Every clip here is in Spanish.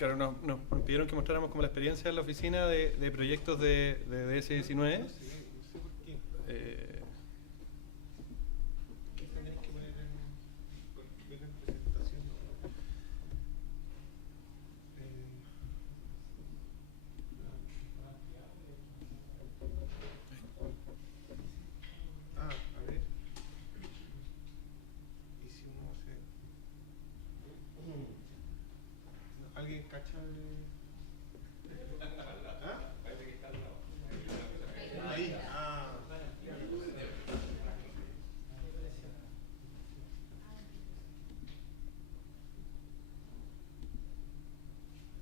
claro, nos pidieron que mostráramos como la experiencia en la oficina de proyectos de DS19. ¿Alguien cacha ¿Ah? Ahí.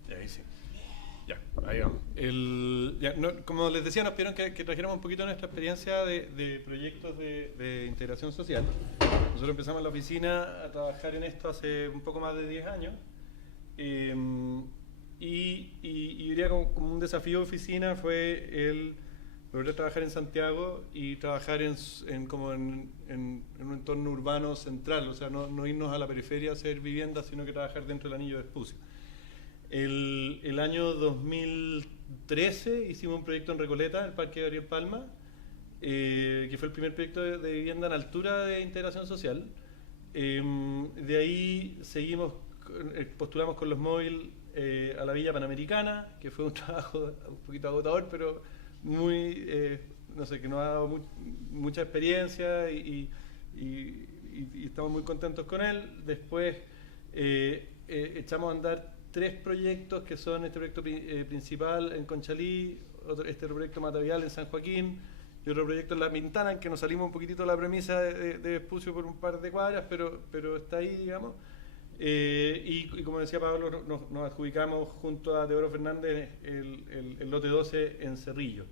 Ahí sí. Ya, ahí vamos. Como les decía, nos pidieron que trajéramos un poquito nuestra experiencia de proyectos de integración social. Nosotros empezamos en la oficina a trabajar en esto hace un poco más de 10 años. Y diría como un desafío de oficina fue el lograr trabajar en Santiago y trabajar en un entorno urbano central, o sea, no irnos a la periferia a hacer viviendas, sino que trabajar dentro del anillo de Vespucio. El año 2013 hicimos un proyecto en Recoleta, el Parque Gabriel Palma, que fue el primer proyecto de vivienda en altura de integración social. De ahí seguimos, postulamos con los móviles a la Villa Panamericana, que fue un trabajo un poquito agotador, pero muy, no sé, que nos ha dado mucha experiencia y estamos muy contentos con él. Después echamos a andar 3 proyectos, que son este proyecto principal en Conchalí, este proyecto Matavial en San Joaquín, y otro proyecto en La Pintana, en que nos salimos un poquitito de la premisa de Vespucio por un par de cuadras, pero está ahí, digamos. Y como decía Pablo, nos adjudicamos junto a Teodoro Fernández el lote 12 en Cerrillo.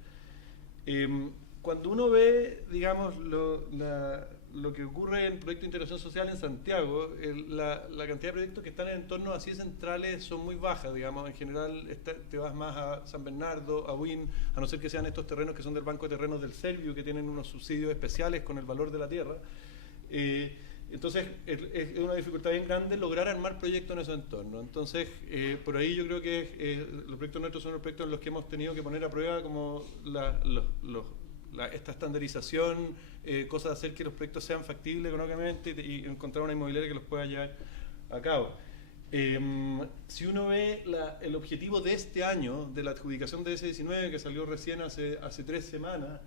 Cuando uno ve, digamos, lo que ocurre en el proyecto de integración social en Santiago, la cantidad de proyectos que están en entornos así centrales son muy bajas, digamos. En general te vas más a San Bernardo, a Buin, a no ser que sean estos terrenos que son del Banco de Terrenos del Servio, que tienen unos subsidios especiales con el valor de la tierra. Entonces es una dificultad bien grande lograr armar proyectos en esos entornos. Entonces por ahí yo creo que los proyectos nuestros son los proyectos en los que hemos tenido que poner a prueba como esta estandarización, cosas de hacer que los proyectos sean factibles económicamente y encontrar una inmobiliaria que los pueda llevar a cabo. Si uno ve el objetivo de este año, de la adjudicación de S19, que salió recién hace 3 semanas,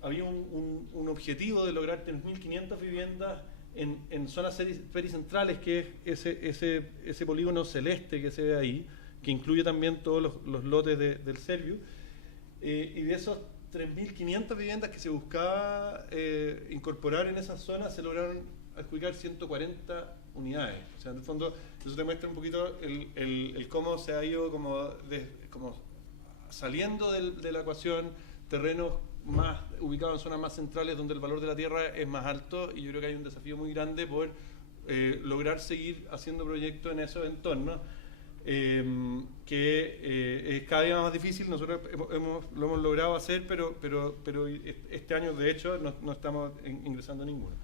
había un objetivo de lograr 3.500 viviendas en zonas pericentrales, que es ese polígono celeste que se ve ahí, que incluye también todos los lotes del Servio, y de esos 3.500 viviendas que se buscaba incorporar en esas zonas, se lograron adjudicar 140 unidades. O sea, en el fondo, eso te muestra un poquito el cómo se ha ido como saliendo de la ecuación, terrenos más ubicados en zonas más centrales donde el valor de la tierra es más alto, y yo creo que hay un desafío muy grande por lograr seguir haciendo proyectos en esos entornos, que es cada día más difícil. Nosotros lo hemos logrado hacer, pero este año de hecho no estamos ingresando a ninguno.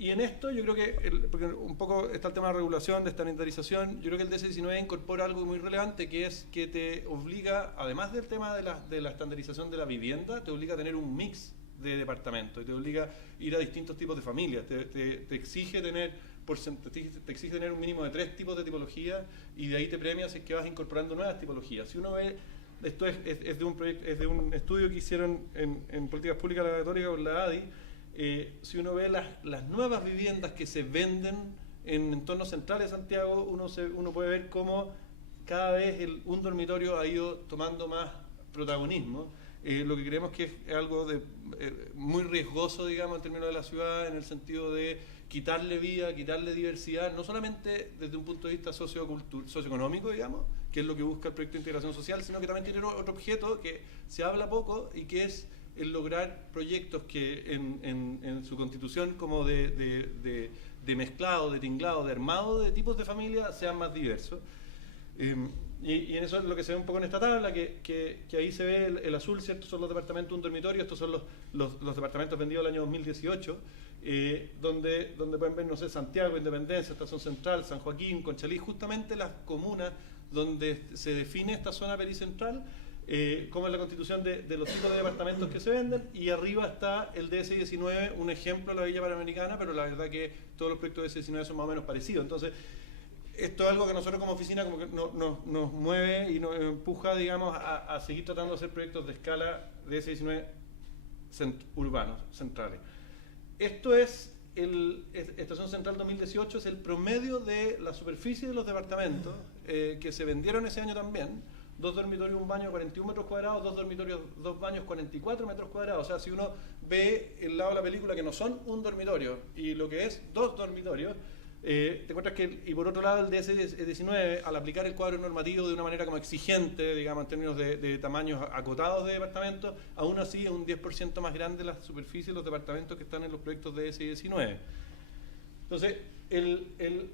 Y en esto yo creo que, porque un poco está el tema de la regulación, de estandarización, yo creo que el DS19 incorpora algo muy relevante, que es que te obliga, además del tema de la estandarización de la vivienda, te obliga a tener un mix de departamentos, y te obliga a ir a distintos tipos de familias, te exige tener un mínimo de 3 tipos de tipologías, y de ahí te premia si es que vas incorporando nuevas tipologías. Si uno ve, esto es de un estudio que hicieron en políticas públicas de la Católica con la ADI. Si uno ve las nuevas viviendas que se venden en entornos centrales de Santiago, uno puede ver cómo cada vez un dormitorio ha ido tomando más protagonismo. Lo que creemos que es algo muy riesgoso, digamos, en términos de la ciudad, en el sentido de quitarle vida, quitarle diversidad, no solamente desde un punto de vista socioeconómico, digamos, que es lo que busca el proyecto de integración social, sino que también tiene otro objeto que se habla poco, y que es el lograr proyectos que en su constitución como de mezclado, de tinglado, de armado de tipos de familia sean más diversos. Y en eso es lo que se ve un poco en esta tabla, que ahí se ve el azul, ¿cierto? Son los departamentos de un dormitorio. Estos son los departamentos vendidos el año 2018. donde pueden ver, no sé, Santiago, Independencia, Estación Central, San Joaquín, Conchalí, justamente las comunas donde se define esta zona pericentral, cómo es la constitución de los tipos de departamentos que se venden, y arriba está el DS19, un ejemplo de la Villa Panamericana, pero la verdad que todos los proyectos de DS19 son más o menos parecidos. Entonces, esto es algo que nosotros como oficina como que nos mueve y nos empuja, digamos, a seguir tratando de hacer proyectos de escala DS19 urbanos, centrales. Esto es, Estación Central 2018 es el promedio de la superficie de los departamentos que se vendieron ese año también. 2 dormitorios, un baño, 41 metros cuadrados, 2 dormitorios, 2 baños, 44 metros cuadrados. O sea, si uno ve el lado de la película que no son un dormitorio y lo que es 2 dormitorios, te encuentras que, y por otro lado, el DS19, al aplicar el cuadro normativo de una manera como exigente, digamos, en términos de tamaños acotados de departamentos, aún así es un 10% más grande la superficie de los departamentos que están en los proyectos de DS19. Entonces, el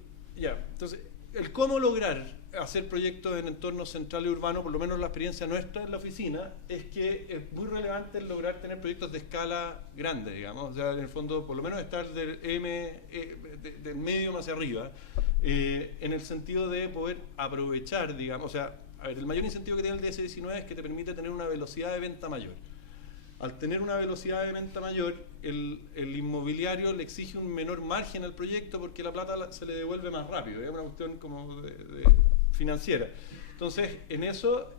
cómo lograr hacer proyectos en entornos central y urbano, por lo menos la experiencia nuestra en la oficina, es que es muy relevante el lograr tener proyectos de escala grande, digamos, o sea, en el fondo, por lo menos estar del medio hacia arriba, en el sentido de poder aprovechar, digamos, o sea, a ver, el mayor incentivo que tiene el DS19 es que te permite tener una velocidad de venta mayor. Al tener una velocidad de venta mayor, el inmobiliario le exige un menor margen al proyecto porque la plata se le devuelve más rápido, es una cuestión como financiera. Entonces, en eso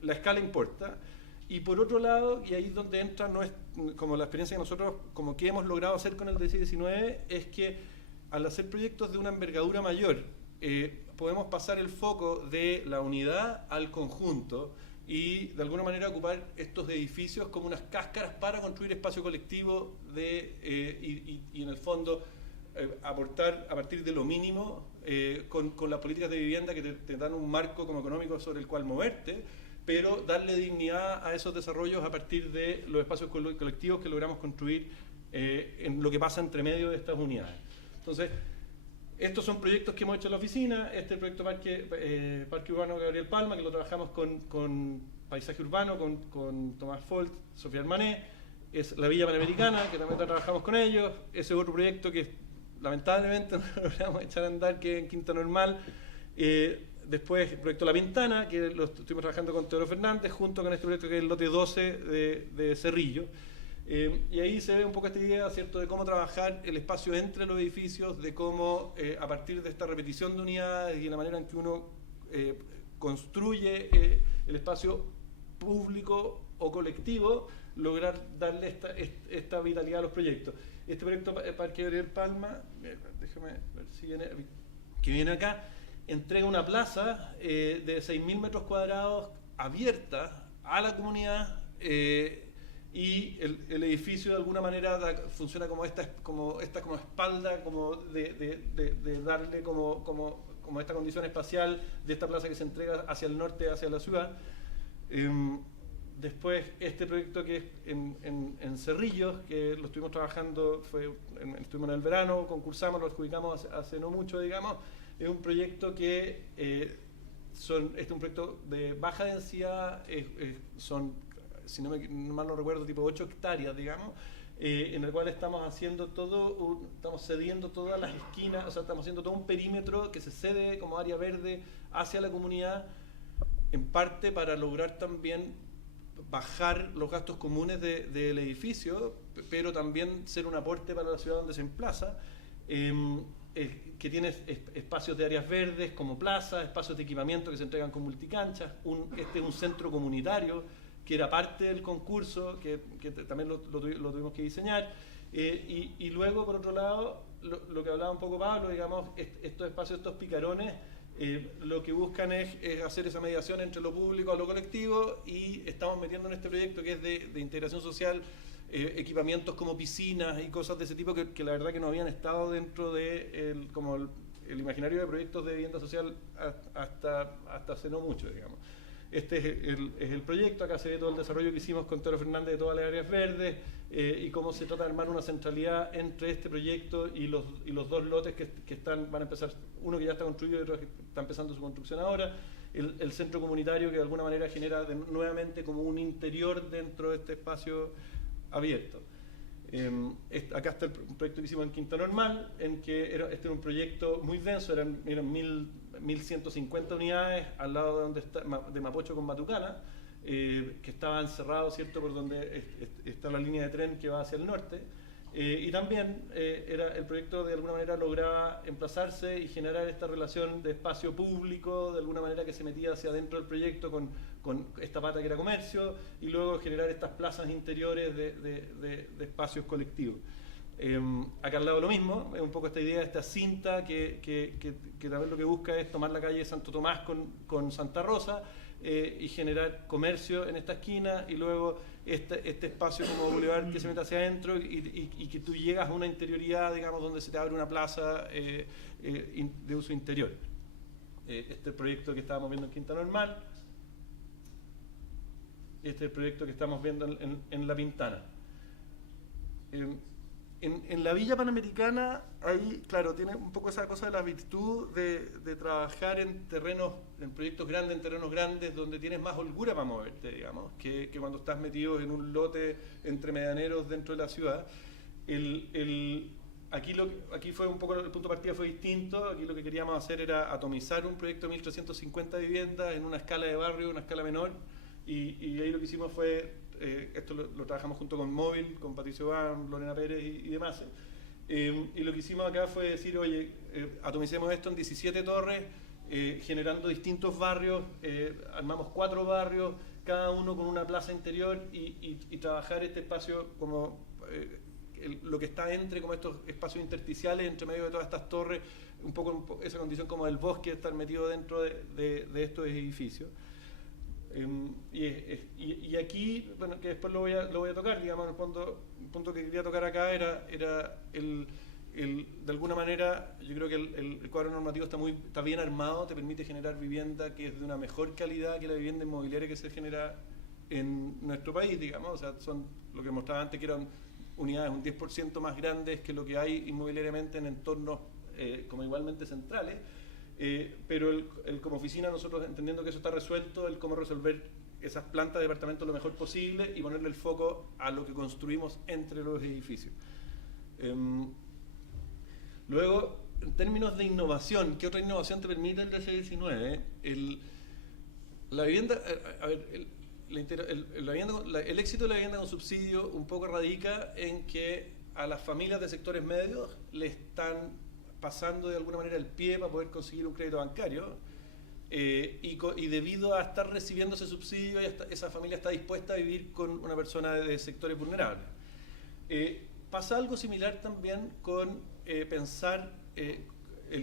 la escala importa. Y por otro lado, y ahí es donde entra, no es como la experiencia que nosotros como que hemos logrado hacer con el DS19, es que al hacer proyectos de una envergadura mayor, podemos pasar el foco de la unidad al conjunto y de alguna manera ocupar estos edificios como unas cáscaras para construir espacio colectivo y en el fondo aportar a partir de lo mínimo con las políticas de vivienda que te dan un marco como económico sobre el cual moverte, pero darle dignidad a esos desarrollos a partir de los espacios colectivos que logramos construir en lo que pasa entre medio de estas unidades. Entonces, estos son proyectos que hemos hecho en la oficina. Este proyecto Parque Urbano Gabriel Palma, que lo trabajamos con Paisaje Urbano, con Tomás Folt, Sofía Armané. Es la Villa Panamericana, que también trabajamos con ellos. Ese es otro proyecto que lamentablemente no logramos echar a andar, que es en Quinta Normal. Después el proyecto La Pintana, que lo estuvimos trabajando con Teodoro Fernández, junto con este proyecto que es el lote 12 de Cerrillo. Y ahí se ve un poco esta idea, ¿cierto?, de cómo trabajar el espacio entre los edificios, de cómo a partir de esta repetición de unidades y la manera en que uno construye el espacio público o colectivo, lograr darle esta vitalidad a los proyectos. Este proyecto Parque Gabriel Palma, déjame ver si viene acá, entrega una plaza de 6.000 metros cuadrados abierta a la comunidad, y el edificio de alguna manera funciona como esta espalda, como de darle como esta condición espacial de esta plaza que se entrega hacia el norte, hacia la ciudad. Después este proyecto que es en Cerrillos, que lo estuvimos trabajando, estuvimos en el verano, concursamos, lo adjudicamos hace no mucho, digamos. Es un proyecto que es un proyecto de baja densidad, son, si no mal no recuerdo, tipo 8 hectáreas, digamos, en el cual estamos haciendo estamos cediendo todas las esquinas, o sea, estamos haciendo todo un perímetro que se cede como área verde hacia la comunidad, en parte para lograr también bajar los gastos comunes del edificio, pero también ser un aporte para la ciudad donde se emplaza, que tiene espacios de áreas verdes como plazas, espacios de equipamiento que se entregan con multicanchas, este es un centro comunitario que era parte del concurso, que también lo tuvimos que diseñar, y luego, por otro lado, lo que hablaba un poco Pablo, digamos, estos espacios, estos picarones, lo que buscan es hacer esa mediación entre lo público a lo colectivo, y estamos metiendo en este proyecto que es de integración social, equipamientos como piscinas y cosas de ese tipo que la verdad que no habían estado dentro de el imaginario de proyectos de vivienda social hasta hace no mucho, digamos. Este es el proyecto. Acá se ve todo el desarrollo que hicimos con Teodoro Fernández de todas las áreas verdes, y cómo se trata de armar una centralidad entre este proyecto y los dos lotes que van a empezar, uno que ya está construido y otro que está empezando su construcción ahora, el centro comunitario que de alguna manera genera nuevamente como un interior dentro de este espacio abierto. Acá está un proyecto que hicimos en Quinta Normal, en que este era un proyecto muy denso, eran 1.150 unidades al lado de donde está, de Mapocho con Matucana, que estaban cerrados, ¿cierto?, por donde está la línea de tren que va hacia el norte. Y también el proyecto de alguna manera lograba emplazarse y generar esta relación de espacio público, de alguna manera que se metía hacia adentro del proyecto con esta pata que era comercio, y luego generar estas plazas interiores de espacios colectivos. Acá al lado lo mismo, es un poco esta idea de esta cinta que también lo que busca es tomar la calle Santo Tomás con Santa Rosa, y generar comercio en esta esquina, y luego este espacio como bulevar que se mete hacia adentro y que tú llegas a una interioridad, digamos, donde se te abre una plaza de uso interior. Este proyecto que estábamos viendo en Quinta Normal, este es el proyecto que estamos viendo en La Pintana. En la Villa Panamericana, ahí, claro, tiene un poco esa cosa de la virtud de trabajar en proyectos grandes, en terrenos grandes, donde tienes más holgura para moverte, digamos, que cuando estás metido en un lote entre medianeros dentro de la ciudad. Aquí fue un poco, el punto de partida fue distinto. Aquí lo que queríamos hacer era atomizar un proyecto de 1.350 viviendas en una escala de barrio, una escala menor, y ahí lo que hicimos fue, esto lo trabajamos junto con Móvil, con Patricio Ban, Lorena Pérez y demás. Y lo que hicimos acá fue decir, oye, atomicemos esto en 17 torres, generando distintos barrios, armamos 4 barrios, cada uno con una plaza interior, y trabajar este espacio como lo que está entre como estos espacios intersticiales entre medio de todas estas torres, un poco esa condición como del bosque, estar metido dentro de estos edificios. Y aquí, bueno, que después lo voy a tocar, digamos, el punto que quería tocar acá era de alguna manera, yo creo que el cuadro normativo está bien armado, te permite generar vivienda que es de una mejor calidad que la vivienda inmobiliaria que se genera en nuestro país, digamos. O sea, son lo que mostraba antes, que eran unidades un 10% más grandes que lo que hay inmobiliariamente en entornos como igualmente centrales. Pero como oficina, nosotros entendiendo que eso está resuelto, el cómo resolver esas plantas de departamento lo mejor posible y ponerle el foco a lo que construimos entre los edificios. Luego, en términos de innovación, ¿qué otra innovación te permite el DC-19? La vivienda, el éxito de la vivienda con subsidio un poco radica en que a las familias de sectores medios le están pasando de alguna manera el pie para poder conseguir un crédito bancario, y debido a estar recibiendo ese subsidio, esa familia está dispuesta a vivir con una persona de sectores vulnerables. Pasa algo similar también con pensar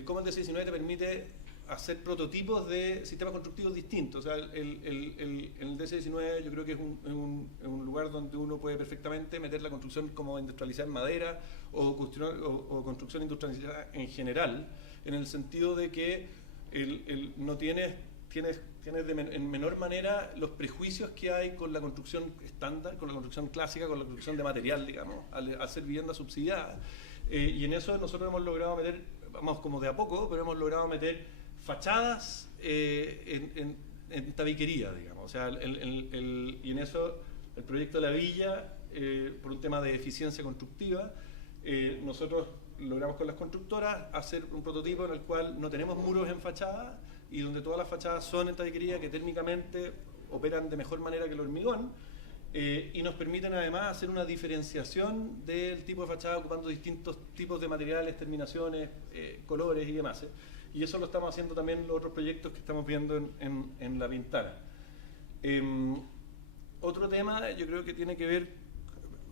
cómo el DC-19 te permite hacer prototipos de sistemas constructivos distintos. O sea, el DC-19 yo creo que es un lugar donde uno puede perfectamente meter la construcción como industrializada en madera o construcción industrializada en general, en el sentido de que no tienes en menor manera los prejuicios que hay con la construcción estándar, con la construcción clásica, con la construcción de material, digamos, al hacer vivienda subsidiada. Y en eso nosotros hemos logrado meter, vamos como de a poco, pero hemos logrado meter fachadas en tabiquería, digamos. O sea, y en eso el proyecto de la villa, por un tema de eficiencia constructiva, nosotros logramos con las constructoras hacer un prototipo en el cual no tenemos muros en fachada y donde todas las fachadas son en tabiquería, que térmicamente operan de mejor manera que el hormigón, y nos permiten además hacer una diferenciación del tipo de fachada ocupando distintos tipos de materiales, terminaciones, colores y demás. Y eso lo estamos haciendo también en los otros proyectos que estamos viendo en La Pintana. Otro tema, yo creo que tiene que ver,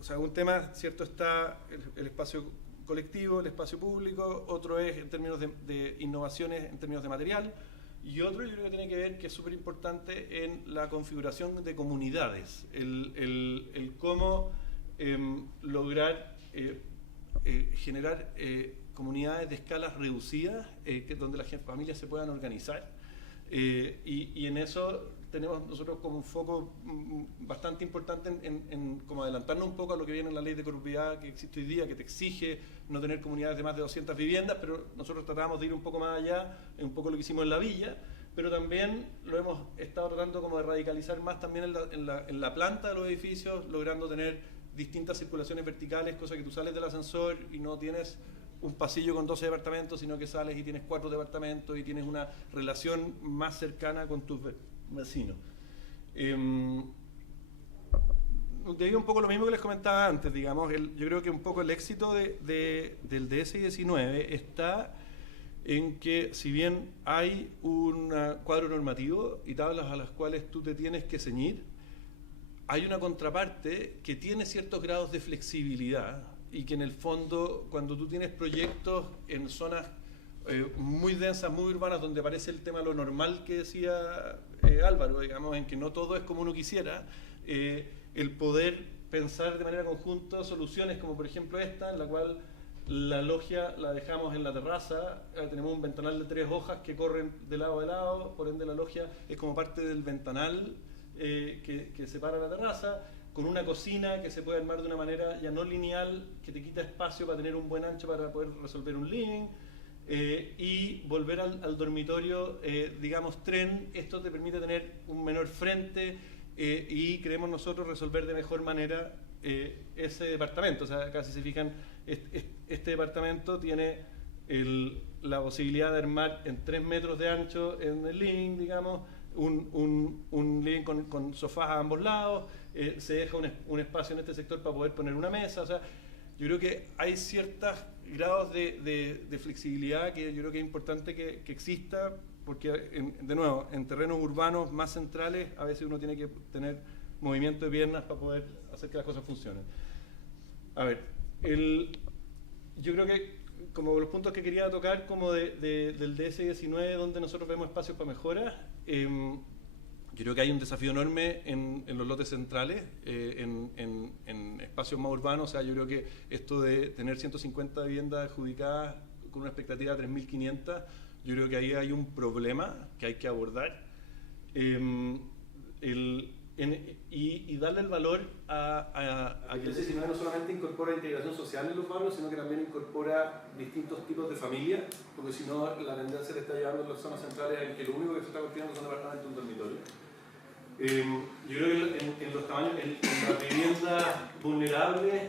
o sea, un tema, cierto, está el espacio colectivo, el espacio público, otro es en términos de innovaciones, en términos de material, y otro yo creo que tiene que ver, que es súper importante, en la configuración de comunidades, el cómo lograr generar comunidades de escalas reducidas, donde las familias se puedan organizar, y en eso tenemos nosotros como un foco bastante importante en como adelantarnos un poco a lo que viene en la ley de copropiedad que existe hoy día, que te exige no tener comunidades de más de 200 viviendas, pero nosotros tratamos de ir un poco más allá, un poco lo que hicimos en la villa, pero también lo hemos estado tratando como de radicalizar más también en la planta de los edificios, logrando tener distintas circulaciones verticales, cosa que tú sales del ascensor y no tienes un pasillo con 12 departamentos, sino que sales y tienes 4 departamentos y tienes una relación más cercana con tus vecinos. Te digo un poco lo mismo que les comentaba antes, digamos, yo creo que un poco el éxito del DS19 está en que, si bien hay un cuadro normativo y tablas a las cuales tú te tienes que ceñir, hay una contraparte que tiene ciertos grados de flexibilidad y que en el fondo, cuando tú tienes proyectos en zonas muy densas, muy urbanas, donde aparece el tema de lo normal que decía Álvaro, digamos, en que no todo es como uno quisiera, el poder pensar de manera conjunta soluciones como por ejemplo esta, en la cual la logia la dejamos en la terraza, tenemos un ventanal de 3 hojas que corren de lado a lado, por ende la logia es como parte del ventanal que separa la terraza, con una cocina que se puede armar de una manera ya no lineal, que te quita espacio para tener un buen ancho para poder resolver un living, y volver al dormitorio, digamos, tren. Esto te permite tener un menor frente y creemos nosotros resolver de mejor manera ese departamento. O sea, acá si se fijan, este departamento tiene la posibilidad de armar en 3 metros de ancho en el living, digamos, un living con sofás a ambos lados, se deja un espacio en este sector para poder poner una mesa. O sea, yo creo que hay ciertos grados de flexibilidad que yo creo que es importante que exista, porque, de nuevo, en terrenos urbanos más centrales a veces uno tiene que tener movimiento de piernas para poder hacer que las cosas funcionen. A ver, yo creo que como los puntos que quería tocar como del DS19, donde nosotros vemos espacios para mejora, yo creo que hay un desafío enorme en los lotes centrales, en espacios más urbanos. O sea, yo creo que esto de tener 150 viviendas adjudicadas con una expectativa de 3.500, yo creo que ahí hay un problema que hay que abordar, y darle el valor a que el DS19 no solamente incorpora integración social en los barrios, sino que también incorpora distintos tipos de familias, porque si no la tendencia le está llevando en las zonas centrales en que lo único que se está construyendo son departamentos y un dormitorio. Yo creo que en los tamaños, en las viviendas vulnerables,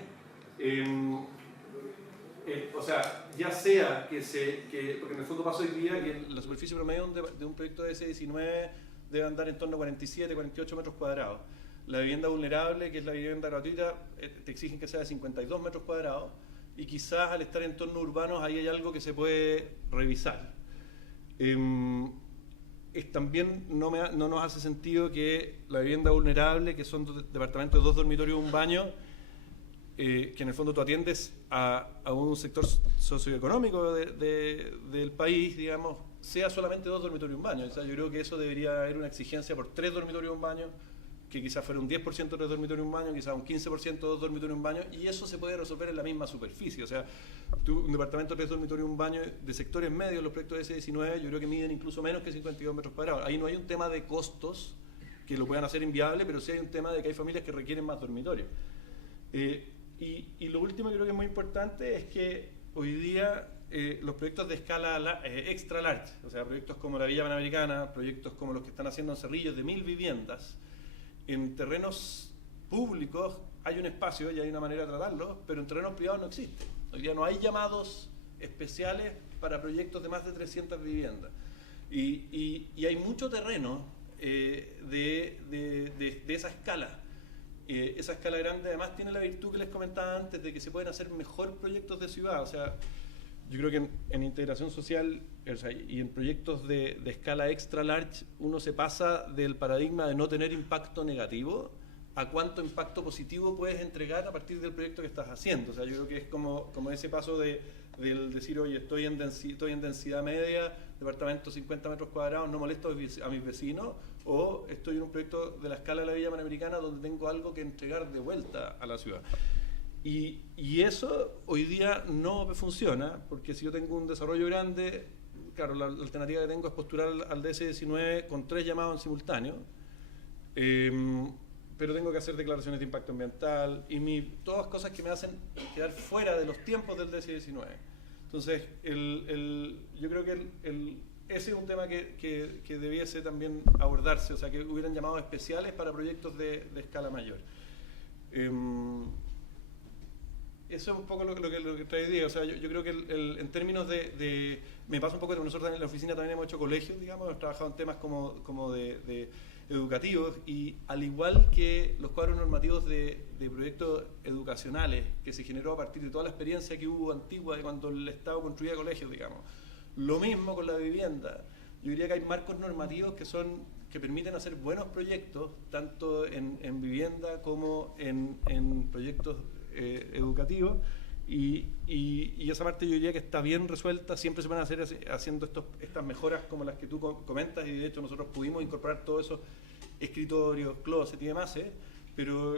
o sea, ya sea porque en el fondo pasa hoy día que la superficie promedio de un proyecto de DS19 debe andar en torno a 47, 48 metros cuadrados. La vivienda vulnerable, que es la vivienda gratuita, te exigen que sea de 52 metros cuadrados, y quizás al estar en entornos urbanos ahí hay algo que se puede revisar. También no nos hace sentido que la vivienda vulnerable, que son departamentos de 2 dormitorios y un baño, que en el fondo tú atiendes a un sector socioeconómico del país, digamos, sea solamente 2 dormitorios y un baño. O sea, yo creo que eso debería haber una exigencia por 3 dormitorios y un baño, que quizás fuera un 10% de 3 dormitorios y un baño, quizás un 15% de 2 dormitorios y un baño, y eso se puede resolver en la misma superficie. O sea, un departamento de 3 dormitorios y un baño de sectores medios, los proyectos de S19, yo creo que miden incluso menos que 52 metros cuadrados. Ahí no hay un tema de costos que lo puedan hacer inviable, pero sí hay un tema de que hay familias que requieren más dormitorios. Y lo último que creo que es muy importante es que hoy día los proyectos de escala extra large, o sea, proyectos como la Villa Panamericana, proyectos como los que están haciendo en Cerrillos de 1000 viviendas, en terrenos públicos hay un espacio y hay una manera de tratarlo, pero en terrenos privados no existe. Hoy día no hay llamados especiales para proyectos de más de 300 viviendas. Y hay mucho terreno de esa escala. Esa escala grande además tiene la virtud que les comentaba antes de que se pueden hacer mejor proyectos de ciudad. O sea, yo creo que en integración social, o sea, y en proyectos de escala extra large, uno se pasa del paradigma de no tener impacto negativo a cuánto impacto positivo puedes entregar a partir del proyecto que estás haciendo. O sea, yo creo que es como ese paso del decir, oye, estoy en densidad media, departamento 50 metros cuadrados, no molesto a mis vecinos, o estoy en un proyecto de la escala de la Villa Panamericana donde tengo algo que entregar de vuelta a la ciudad. Y eso hoy día no funciona, porque si yo tengo un desarrollo grande, claro, la alternativa que tengo es postular al DS19 con 3 llamados en simultáneo, pero tengo que hacer declaraciones de impacto ambiental y todas cosas que me hacen quedar fuera de los tiempos del DS19. Entonces, yo creo que ese es un tema que debiese también abordarse, o sea, que hubieran llamados especiales para proyectos de escala mayor. eso es un poco lo que trae idea. O sea, yo creo que en términos me pasa un poco que nosotros también en la oficina también hemos hecho colegios, digamos, hemos trabajado en temas como de educativos, y al igual que los cuadros normativos de proyectos educacionales que se generó a partir de toda la experiencia que hubo antigua de cuando el Estado construía colegios, digamos, lo mismo con la vivienda. Yo diría que hay marcos normativos que permiten hacer buenos proyectos, tanto en vivienda como en proyectos educativos, y esa parte yo diría que está bien resuelta. Siempre se van a hacer haciendo estas mejoras como las que tú comentas, y de hecho nosotros pudimos incorporar todos esos escritorios, closet y demás, pero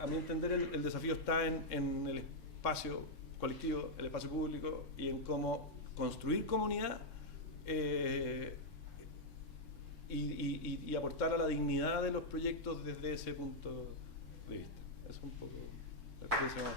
a mi entender el desafío está en el espacio colectivo, el espacio público, y en cómo construir comunidad y aportar a la dignidad de los proyectos desde ese punto de vista. Es un poco la experiencia más.